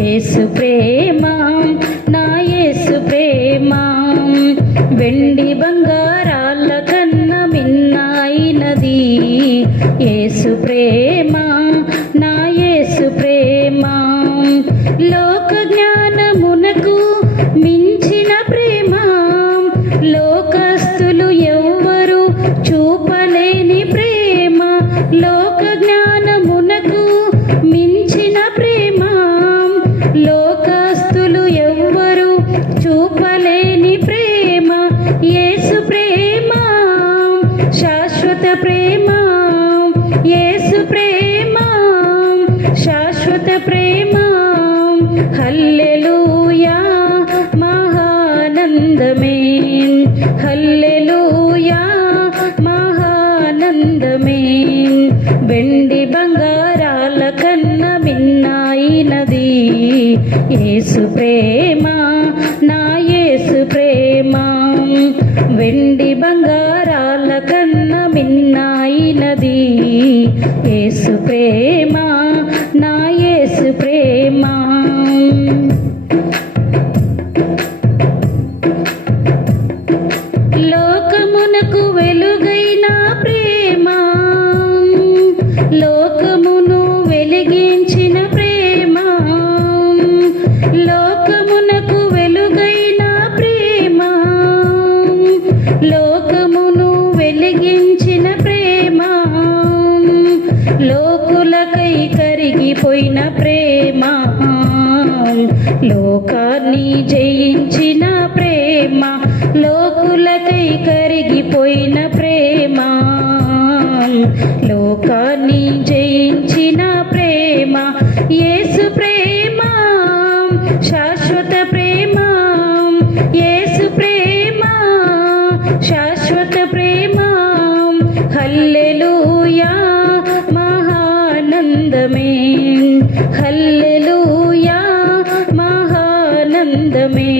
యేసు ప్రేమ నా యేసు ప్రేమ వెండి బంగారాల కన్నా మిన్నైనది యేసు ప్రేమ నా యేసు ప్రేమ లోక జ్ఞానమునకు మించిన ప్రేమ లోకస్తులు ఎవ్వరు చూపలేని ప్రేమ లోక జ్ఞానమునకు మించిన ప్రేమ లోకస్తులు ఎవ్వరు చూపలేని ప్రేమ యేసు ప్రేమ శాశ్వత ప్రేమ యేసు ప్రేమ శాశ్వత ప్రేమ హల్లెలూయా మహానందమే హల్లెలూయా మహానందమే వెండి బంగారాల కన్నా మిన్నైనది యేసు ప్రేమ నా యేసు ప్రేమ వెండి బంగారాల కన్నా మిన్నైనది యేసు ప్రేమ నా యేసు ప్రేమ లోకమునకు వెలుగైన ప్రేమ లోకమును వెలిగించిన ప్రేమ లోకమునకు వెలుగైన ప్రేమ లోకమును వెలిగించిన ప్రేమ లోకులకై కరిగిపోయిన ప్రేమ లోకాన్ని జయించిన ప్రేమ లోకులకై కరిగిపోయిన ప్రేమ లోకాన్ని జయించిన ప్రేమ యేసు ప్రేమ శాశ్వత ప్రేమ యేసు ప్రేమ శాశ్వత ప్రేమ హల్లెలూయా మహానందమే హల్లెలూయా మహానందమే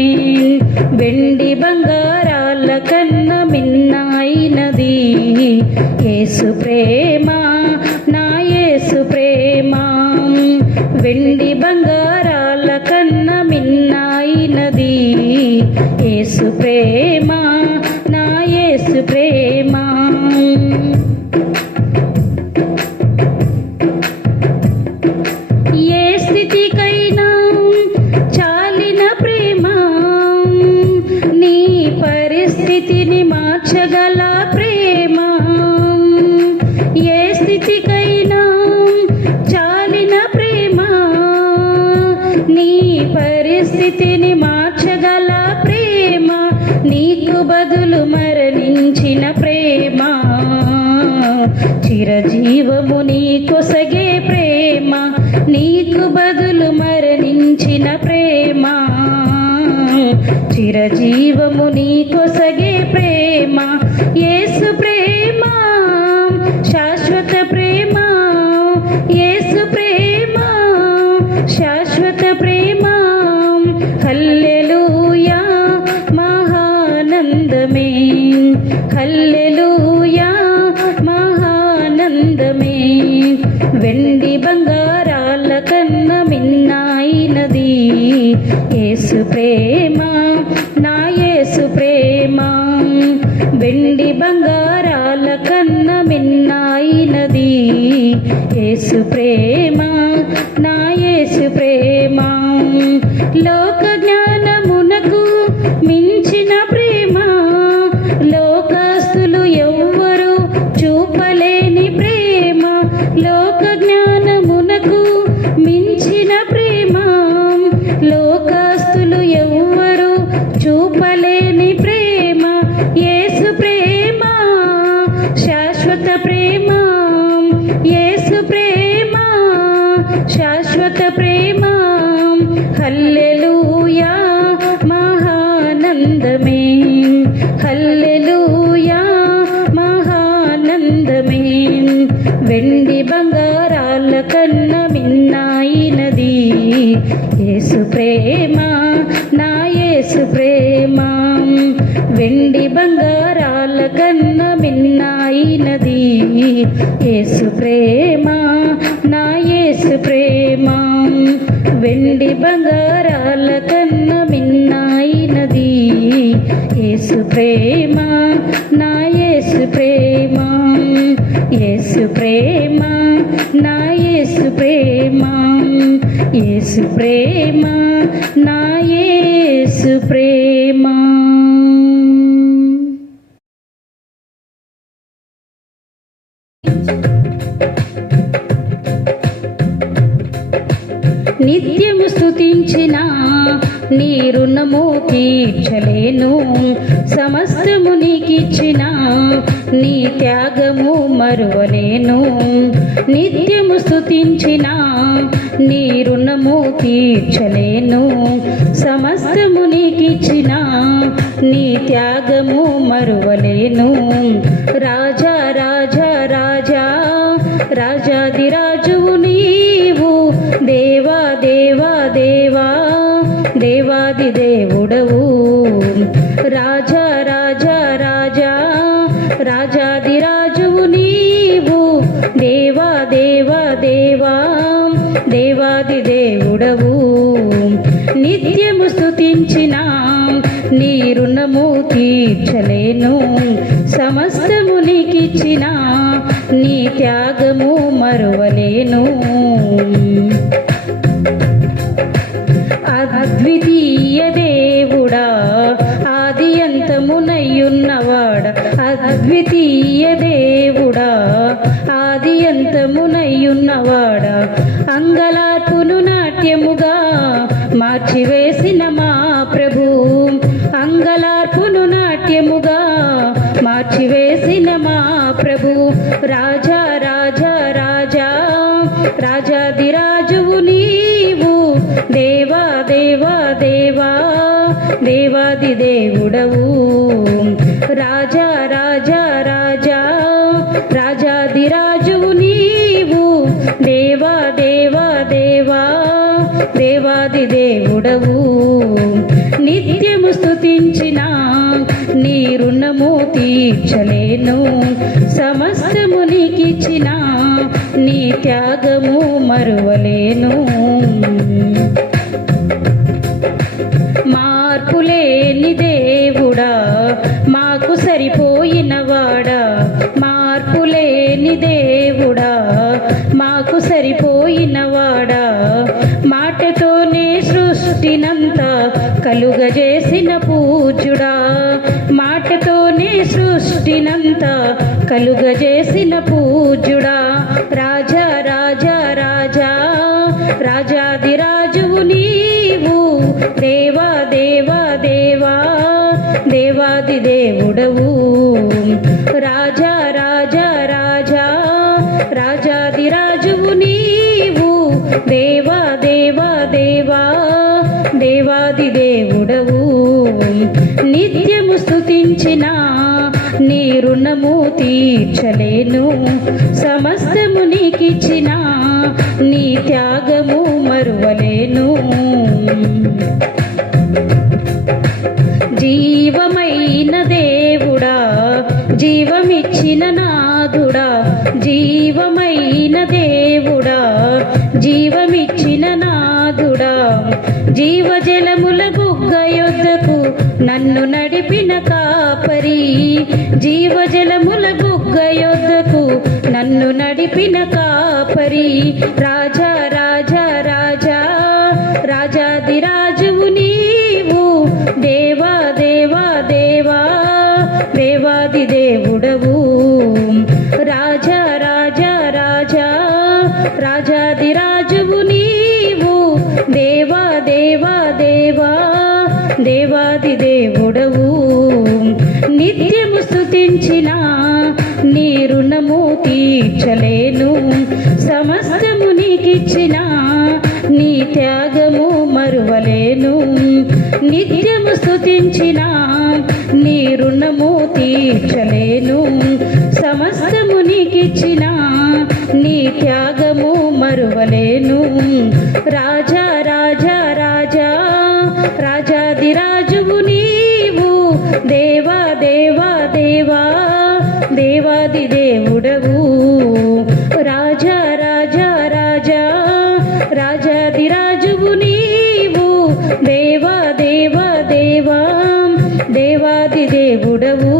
వెండి బంగారాల కన్నా మిన్నైనది యేసు ప్రేమ నా యేసు ప్రేమ వెండి బంగారాల కన్నా మిన్నైనది యేసు ప్రేమ నా యేసు ప్రేమ ఏ స్థితికైనా చాలిన ప్రేమ నీ పరిస్థితిని మార్చగల ప్రేమ ఏ స్థితికైనా చాలిన ప్రేమ నీ పరిస్థితిని మార్చగల ప్రేమ నీకు బదులు మరణించిన ప్రేమ చిరజీవము నీ కొసగే ప్రేమ నీకు బదులు మరణించిన ప్రేమ చిరజీవము నీ కొసగే ప్రేమ యేసు ప్రేమ శాశ్వత ప్రేమ యేసు ప్రేమ శాశ్వత ప్రేమ హల్లెలూయా మహానందమే హల్లెలూయా మహానందమే వెండి బంగారాల కన్నా మిన్నైనది యేసు ప్రేమ నా యేసు ప్రేమ వెండి బంగారాల కన్నా మిన్నైనది యేసు ప్రేమ నా యేసు ప్రేమ లోక జ్ఞానమునకు మించిన ప్రేమ లోకస్తులు ఎవ్వరు చూపలేని ప్రేమ లోక జ్ఞానమునకు మించిన ప్రేమ లోకస్తులు ఎవ్వరు చూపలేని ప్రేమ యేసు ప్రేమ శాశ్వత ప్రేమ యేసు ప్రేమ శాశ్వత ప్రేమ హల్లెలూయా మహానందమే హల్లెలూయా మహానందమే వెండి బంగారాల కన్నా మిన్నైనది యేసు ప్రేమ నా యేసు ప్రేమ వెండి బంగారాల కన్నా మిన్నైనది యేసు ప్రేమ నా యేసు ప్రేమ వెండి బంగారాల కన్నా మిన్నైనది యేసు ప్రేమ, నా యేసు ప్రేమ, యేసు ప్రేమ, నా యేసు ప్రేమ, యేసు ప్రేమ, నా యేసు ప్రేమ. నిత్యము స్తుతించిన నీ రుణము తీర్చలేను, సమస్తము నీకిచ్చిన నీ త్యాగము మరువలేను. నిత్యము స్తుతించిన నీ రుణము తీర్చలేను, సమస్తము నీకిచ్చిన నీ త్యాగము మరువలేను. రాజా రాజా రాజా రాజాదిరాజువు నీవు, దేవా దేవా దేవా దేవాది దేవుడవు. రాజా రాజా రాజా రాజాదిరాజువు నీవు, దేవా దేవా దేవా దేవాది దేవుడవు. నిత్యము స్తుతించిన నీ రుణము తీర్చలేను, సమస్తము నీకిచ్చిన నీ త్యాగము మరువలేను. అద్వితీయ దేవుడా, ఆది అంతమునయ్యున్నవాడా, అద్వితీయ దేవుడా, ఆది అంతమునయ్యున్నవాడా, అంగలార్పును నాట్యముగా మార్చివేసిన మా ప్రభు, అంగలార్పును నాట్యముగా మార్చివేసిన మా ప్రభు. రాజా రాజా రాజా రాజాదిరాజువు నీవు, దేవా దేవా దేవా దేవాది దేవుడవు. రాజా రాజా రాజా రాజాదిరాజువు నీవు, దేవా దేవా దేవా దేవాది దేవుడవు. నిత్యము స్తుతించిన నీ రుణము తీర్చలేను, సమస్తము నీకిచ్చిన నీ త్యాగము మరువలేను. మార్పులేని దేవుడా, మాకు సరిపోయినవాడా, మార్పులేని దేవుడా, మాకు సరిపోయినవాడా, మాటతోనే సృష్టినంతా కలుగజేసిన పూజ్యుడా, మాటతోనే సృష్టినంతా కలుగజేసిన పూజ్యుడా. రాజా రాజా రాజా రాజాదిరాజువు నీవు, దేవా దేవా దేవా దేవాది దేవుడవు. రాజా రాజా రాజా రాజాదిరాజువు నీవు, దేవా దేవా దేవా దేవాది దేవుడవు. నిత్యము స్తుతించిన నీ రుణము తీర్చలేను, సమస్తము నీకిచ్చిన నీ త్యాగము మరువలేను. జీవమైన దేవుడా, జీవమిచ్చిన నాదుడా, జీవమైన దేవుడా, జీవమిచ్చిన నాదుడా, జీవజలముల బుగ్గ యొద్దకు నన్ను నడిపిన కాపరి, జీవజలముల బుగ్గ యొద్దకు నన్ను నడిపిన కాపరి. రాజా రాజా రాజా రాజాదిరాజువు నీవు, దేవా దేవా దేవా దేవాది దేవుడవు. రాజా రాజా రాజా రాజాదిరాజువు నీవు, దేవా దేవా దేవా దేవాది దేవుడవు. నిత్యము స్తుతించిన నీ రుణము తీర్చలేను, సమస్తము నీకిచ్చిన నీ త్యాగము మరువలేను. నిత్యము స్తుతించిన నీ రుణము తీర్చలేను, సమస్తము నీకిచ్చిన నీ త్యాగము మరువలేను. రాజా రాజా రాజా రాజాదిరాజువు నీవు, దేవా దేవా దేవా దేవాది దేవుడవు. రాజా రాజా రాజా రాజాదిరాజువు దేవా దేవా దేవాది దేవుడవు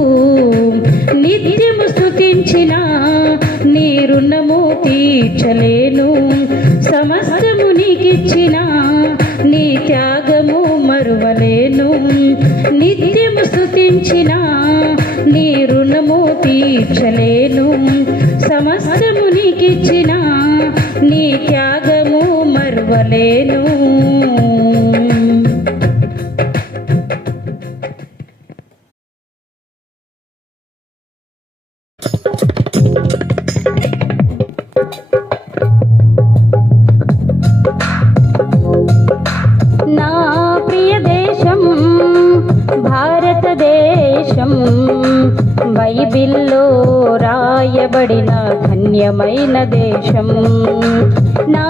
నిత్యము స్తుతించిన నీ రుణము తీర్చలేను సమస్తము నీకిచ్చిన నీ త్యాగము మరువలేను నిత్యము స్తుతించిన నీ రుణము తీర్చలేను సమస్తము నీకిచ్చిన నీ త్యాగము మరువలేను. నా ప్రియ దేశం భారతదేశం బైబిల్లో రాయబడిన ధన్యమైన దేశం. నా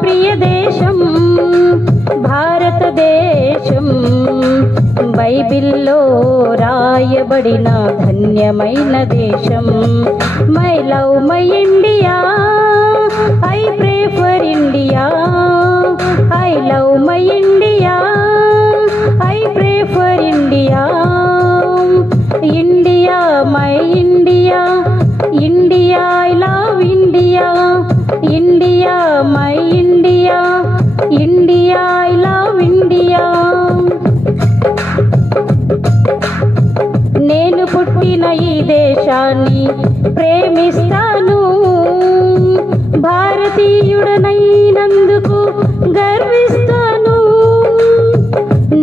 ప్రియ దేశం భారతదేశం బైబిల్లో రాయబడిన ధన్యమైన దేశం. My love my India, I pray for India, I love my India, I pray for India. India my India, India I love India, India my India, India I love India. నేను పుట్టిన ఈ దేశాన్ని ప్రేమిస్తాను, భారతీయుడనైనందుకు గర్విస్తాను.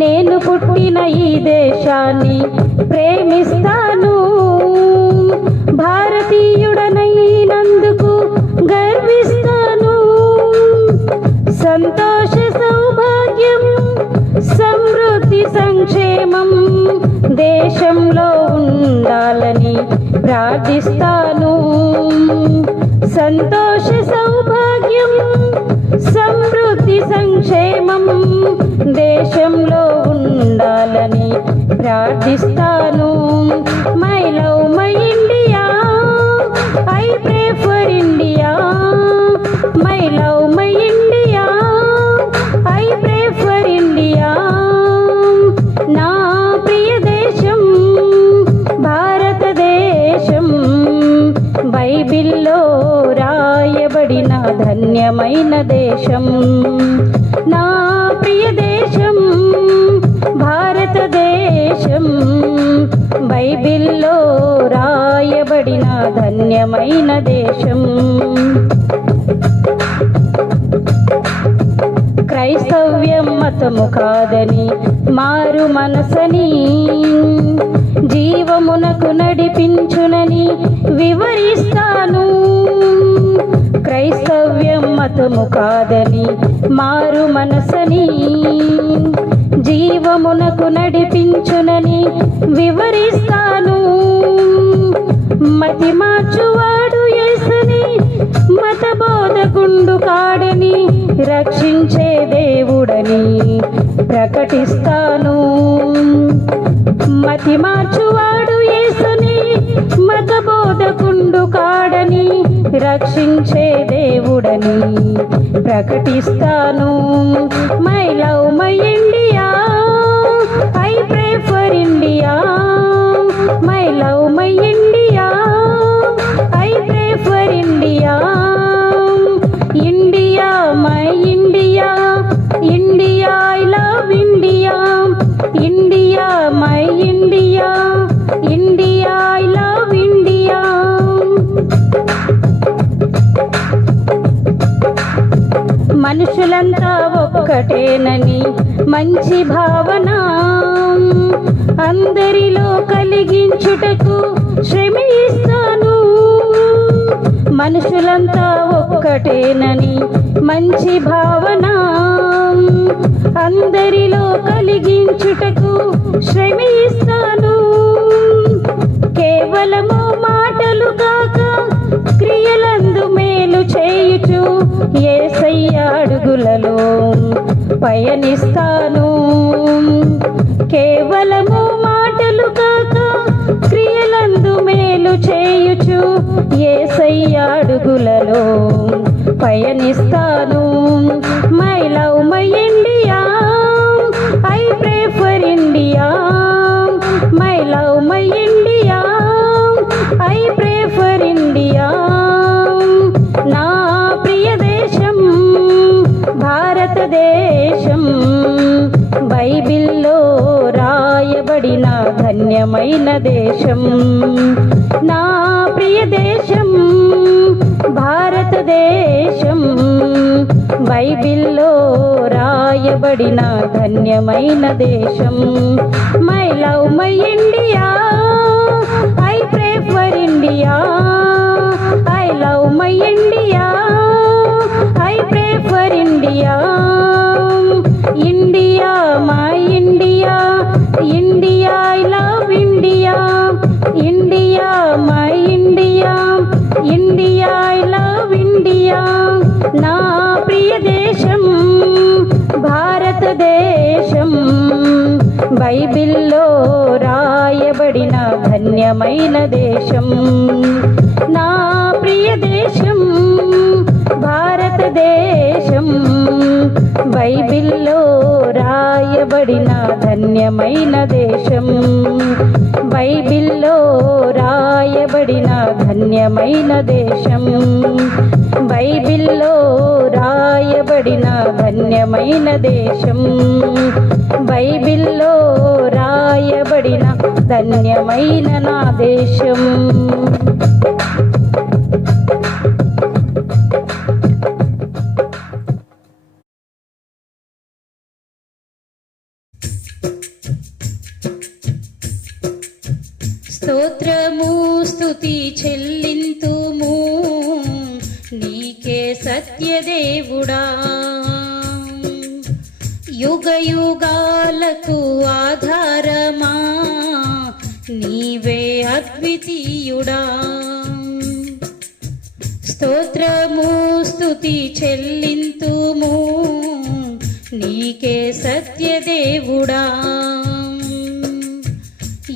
నేను పుట్టిన ఈ దేశాన్ని ప్రేమిస్తాను, భారతీయుడనైనందుకు గర్విస్తాను. సంతోష సౌభాగ్యం సమృద్ధి సంక్షేమం దేశంలో ఉండాలని ప్రార్థిస్తాను. సంతోష సౌభాగ్యం సమృద్ధి సంక్షేమం దేశంలో ఉండాలని ప్రార్థిస్తాను. My love my India, I pray for India, my love my India, I pray for India. నా ప్రియ దేశం భారతదేశం బైబిల్లో రాయబడిన ధన్యమైన దేశం. నా ప్రియ దేశం భారతదేశం బైబిల్లో రాయబడిన ధన్యమైన దేశం. క్రైస్తవ్యం మతము కాదని మారు మనసని జీవమునకు నడిపించునని వివరిస్తాను. క్రైస్తవ్యం మతము కాదని మారు మనసని జీవమునకు నడిపించునని వివరిస్తాను. మతి మార్చువాడు యేసుని మత బోధకుండు కాడని రక్షించే దేవుడని ప్రకటిస్తాను. మతి మార్చువాడు యేసుని మత బోధకుండు కాడని రక్షించే దేవుడని ప్రకటిస్తాను. My love my India, I pray for India, my love my India, I pray for India. India my India, India I love India, India my India, India I love India. మనుషులంతా ఒక్కటేనని మంచి భావన అందరిలో కలిగించుటకు శ్రమిస్తాను. మనుషులంతా ఒక్కటేనని మంచి భావన అందరిలో కలిగించుటకు శ్రమిస్తాను. కేవలము మాటలు కాక క్రియలందు మేలు చేయుచు యేసయ్య అడుగులలో పయనిస్తాను. కేవలము మాటలు కాక క్రియలందు మేలు చేయుచు యేసయ్య అడుగులలో పయనిస్తాను. My love my India, I pray దేశం బైబిల్లో రాయబడిన ధన్యమైన దేశం నా ప్రియ దేశం భారతదేశం బైబిల్లో రాయబడిన ధన్యమైన దేశం my love my India I pray for India I love my India I pray for India India my India India I love India India my India India I love India నా ప్రియ దేశం భారతదేశం బైబిల్లో రాయబడిన ధన్యమైన దేశం నా ప్రియ దేశం భారతదేశం బైబిల్లో రాయబడిన ధన్యమైన దేశం బైబిల్లో రాయబడిన ధన్యమైన దేశం బైబిల్లో రాయబడిన ధన్యమైన దేశం బైబిల్లో రాయబడిన ధన్యమైన నా దేశం స్తోత్రము స్తుతి చెల్లింతుము నీకే సత్యదేవుడా యుగ యుగాలకు ఆధారమా నీవే అద్వితీయుడా స్తోత్రము స్తుతి చెల్లింతుము నీకే సత్యదేవుడా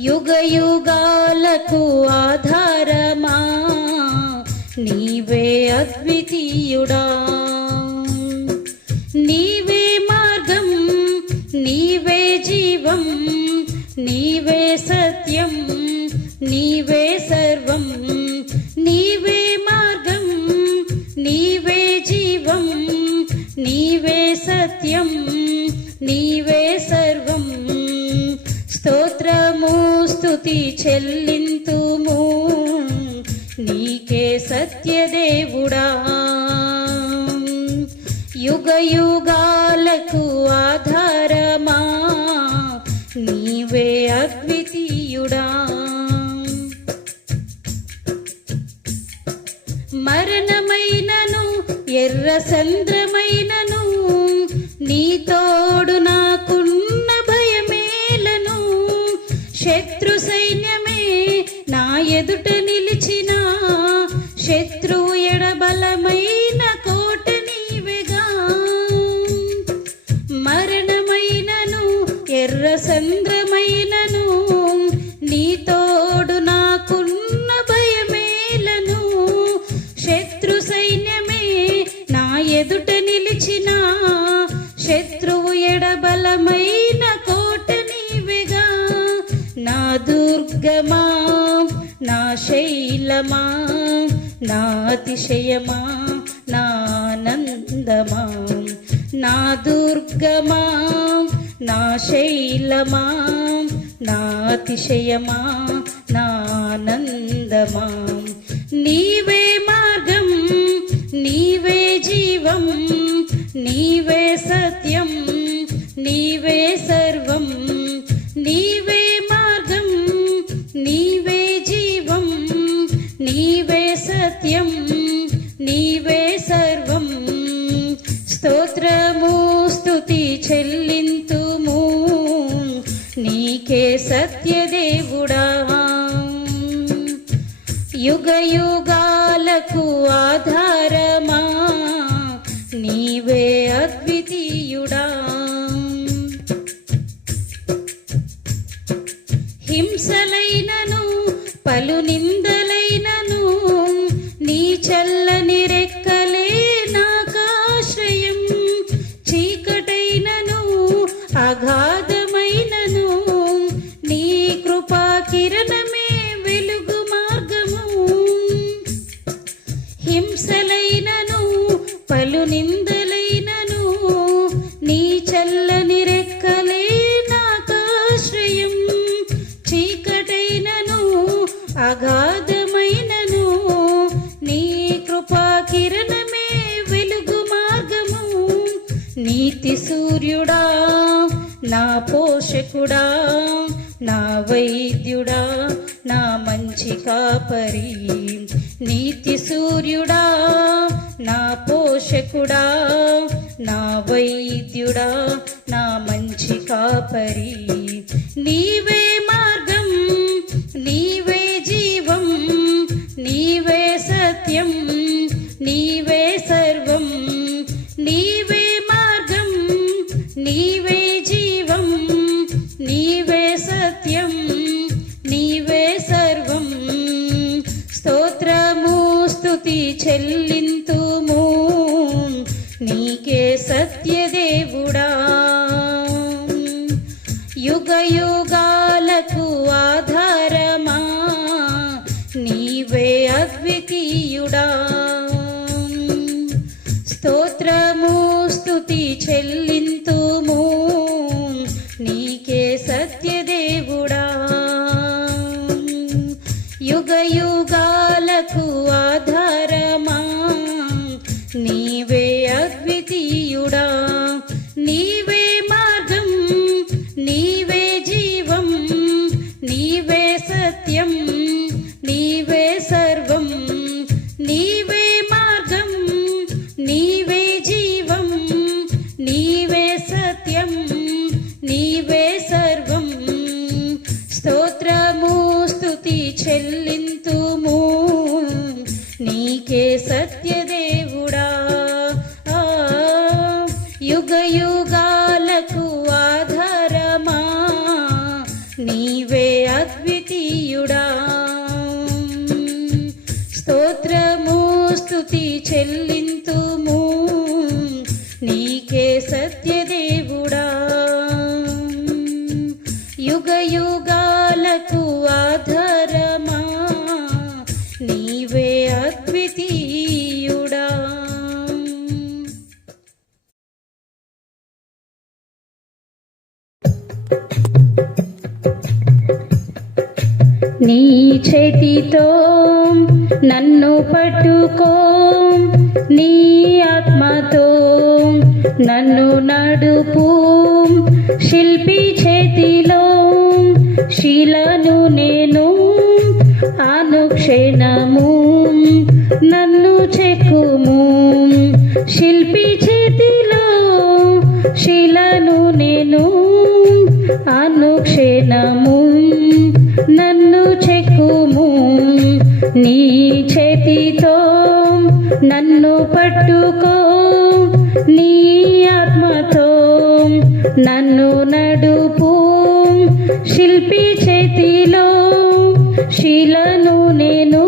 యుగ యుగాలకు ఆధారమా నీవే అద్వితీయుడా నీవే మార్గం నీవే జీవం నీవే సత్యం నీవే సర్వం నీవే మార్గం నీవే జీవం నీవే సత్యం నీవే సర్వం స్తోత్రము స్తుతి చెల్లింతుము నీకే సత్యదేవుడా యుగ యుగాలకు ఆధారమా నీవే అద్వితీయుడా మరణమైనను ఎర్ర సంద్రమైనను నీ తోడు నాకున్న భయమేలను శత్రు సైన్యమే నా ఎదుట నిలిచిన శత్రువు ఎడబలమైన కోట నీవెగా మరణమైనను ఎర్ర సంద్రమైనను నీ తోడు నాకున్న భయమేలను శత్రు సైన్యమే నా ఎదుట నిలిచిన శత్రువు ఎడబలమైన కోట నీవెగా నా దుర్గమా నా శైలమా నా అతిశయమా నా ఆనందమా నా దుర్గమా నా శైలమా నా అతిశయమా నా ఆనందమా నీవే మార్గం నీవే జీవం నీవే సత్యం నీవే సర్వం నీవే మార్గం నీవే జీవం నీవే సత్యం నీవే సర్వం స్తోత్రము స్తుతి చెల్లింతుము నీకే సత్యదేవుడా యుగ యుగాలకు ఆధారమా నీవే అద్వితీయుడా హింసలైనను పలు నిందలైనను నీ చల్లని రెక్కలే నాకాశ్రయం చీకటైనను అగాధమైనను నీ కృపా కిరణమే వెలుగు మార్గము హింసలైనను పలు నిందలైనను అగాధమైనను నీ కృపా కిరణమే వెలుగు మార్గము. నీతి సూర్యుడా నా పోషకుడా, నా వైద్యుడా, నా మంచి కాపరి. నీతి సూర్యుడా నా పోషకుడా, నా వైద్యుడా, నా మంచి కాపరి. నీవే మార్గం, నీవే జీవం, నీవే సత్యం, నీవే సర్వం. నీవే మార్గం, నీవే జీవం, నీవే సత్యం, నీవే సర్వం. స్తోత్రము స్తుతి చెల్లింతుము నీకే సత్యదేవుడా. యుగ యుగాలకు ఆధారమా నీవే అద్వితీయుడా. స్తోత్రము స్తుతి చెల్లింతుము నీకే సత్యదేవుడా. యుగ యుగాలకు ఆధారమా నీవే అద్వితీయుడా. నీవే మార్గం, నీవే జీవం, నీవే సత్యం, నీవే సర్వం. నీవే మార్గం, నీవే జీవం, నీవే సత్యం, నీవే సర్వం. స్తోత్రము స్తుతి చెల్లింతుము నీకే సత్యదేవుడా. యుగ యుగాలకు ఆధారమా నీవే అద్వితీయుడా. స్తోత్రము స్తుతి చెల్లింతుము నీకే సత్యదేవుడా. యుగ యుగాలకు ఆధారమా నీవే అద్వితీయుడా. నీ చేతితో నన్ను పట్టుకో, నీ ఆత్మతో నన్ను నడుపు. శిల్పి చేతిలో శిలను నేను, అనుక్షణము నన్ను చెక్కుము. శిల్పి చేతిలో శిలను నేను, అనుక్షణము నన్ను చెక్కుము. నీ చేతితో నన్ను పట్టుకో, నీ ఆత్మతో నన్ను నడుపు. శిల్పి చేతిలో శిలను నేను,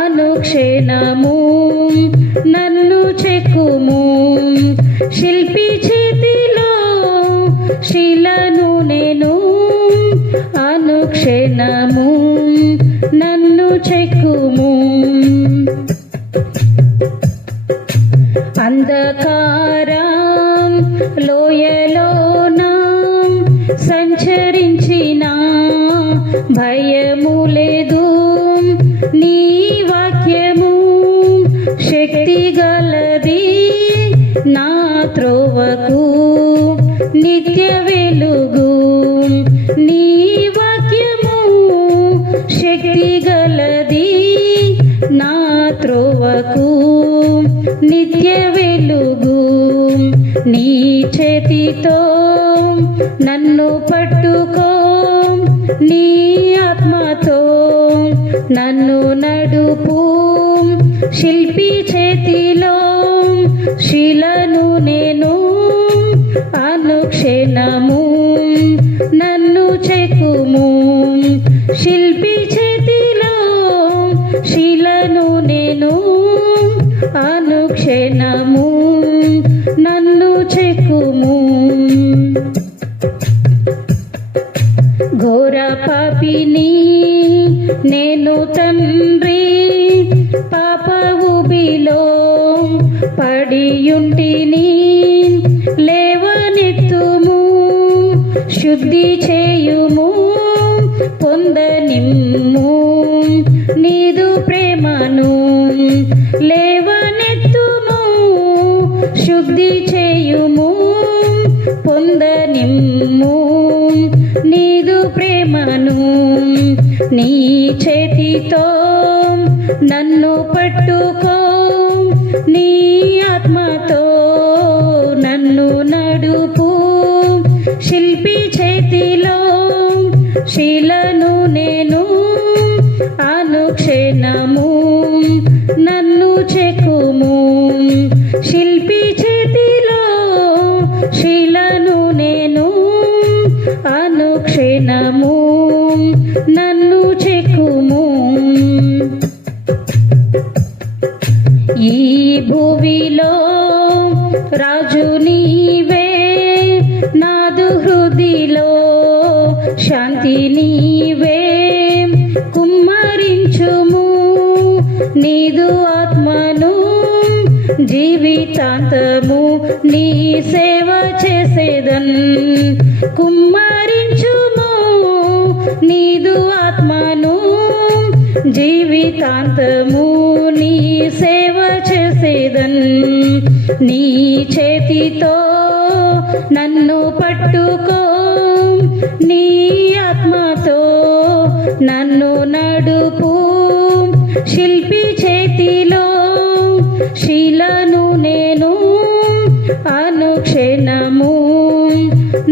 అనుక్షణము నన్ను చెక్కుము. శిల్పి చేతిలో శిలను నేను, అనుక్షణము నన్ను చెక్కుము. అంధకారం లోయలోన సంచరించిన భయము లేదు. నీ వాక్యము శక్తి గలది, నా త్రోవకు నిత్య వెలుగు. నీ వాక్యము శక్తి గలది, నా త్రోవకు నిత్య వెలుగు. నీ చేతితో నన్ను పట్టుకో, నీ ఆత్మతో నన్ను నడుపు. శిల్పి చేతిలో శిలను నేను, అనుక్షణము నన్ను చెక్కుము. శిల్పి చేతిలో శిలను నేను, అనుక్షణము నన్ను చెక్కుము. ఘోర పాపిని నేను తండ్రి, పాప ఊబిలో పడియుంటిని. లేవనెత్తుము, శుద్ధి చేయుము, పొందనిమ్ము నీదు ప్రేమను లేవనెత్తుము శుద్ధి చేయుము పొందనిమ్ము నీదు ప్రేమను నీ చేతితో నన్ను పట్టుకో నీ ఆత్మతో నన్ను నడుపు శిల్పి చేతిలో శీలను నేను అనుక్షణము నన్ను చెక్కుము శిల్పి చేతిలో శీలను నేను అనుక్షణము నన్ను చెక్కుము ఈ భూమిలో రాజు నీవే నాదు హృదిలో శాంతి నీవే కుమ్మరించుము నీదు ఆత్మను జీవితాంతము నీ సేవ చేసేదన్ కుమ్మరించుము నీదు ఆత్మను జీవితాంతము నీ సేవ చేసేదన్ నీ చేతితో నన్ను పట్టుకో నీ ఆత్మతో నన్ను నడుపు శిల్పి చేతిలో శీలను నేను అనుక్షణము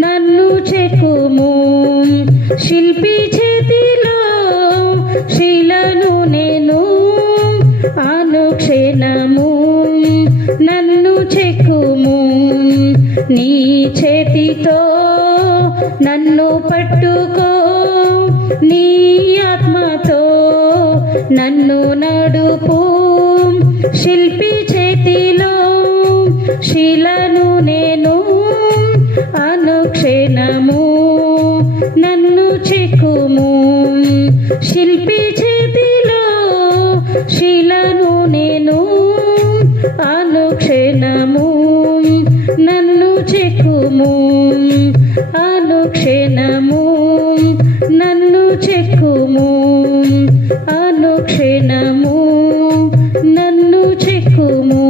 నన్ను చెక్కుము శిల్పి చేతిలో శీలను నేను అనుక్షణము నన్ను చెక్కుము నీ చేతితో నన్ను పట్టుకో నీ ఆత్మతో నన్ను నడుపు శిల్పి చేతిలో శీలను నేను అనుక్షణము నన్ను చెక్కుము శిల్పి చేతిలో శీలను నేను అనుక్షణము నన్ను చెక్కుము అనుక్షణము నన్ను చెక్కుము అనుక్షణము నన్ను చెక్కుము